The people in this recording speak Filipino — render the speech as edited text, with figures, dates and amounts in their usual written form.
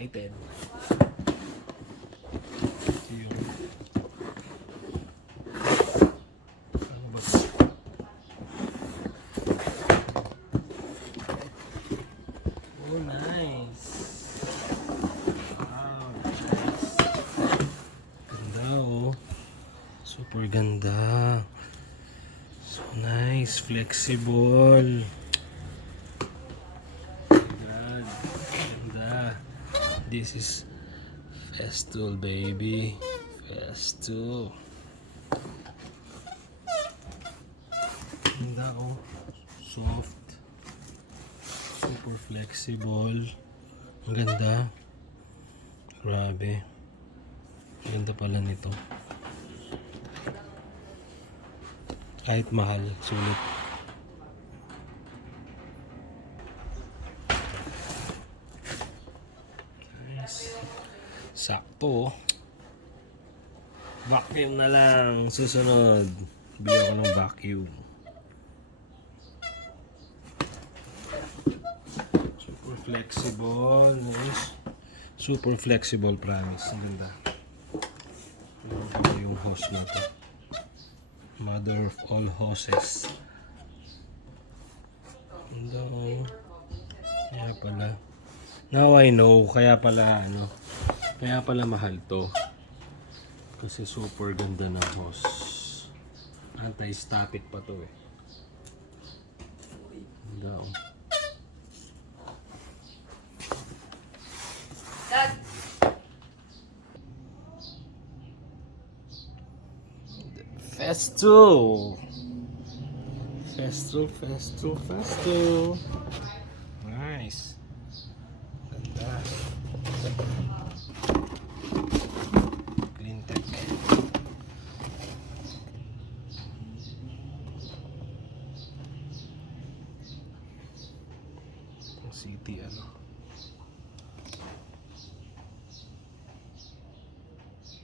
excited. Yung ano ba ito? Oh, nice. Wow, nice. Ganda oh. Super ganda. So nice, flexible. God, ganda. This is Festool, baby. Festool. Ganda oh. Soft. Super flexible. Ang ganda. Grabe. Ganda pala nito. Kahit mahal, sulit. Nice. Sakto. Vacuum na lang. Susunod. Bili ako ng vacuum. Super flexible. Nice. Super flexible, promise. Ang ganda. Ito yung hose na to. Mother of all hoses. Ganda oh. Kaya pala. Now I know. Kaya pala mahal to. Kasi super ganda ng hose. Anti-static pa to eh. Ganda oh. Festool. Festool. Nice. Ganda. Clean tech. City ano.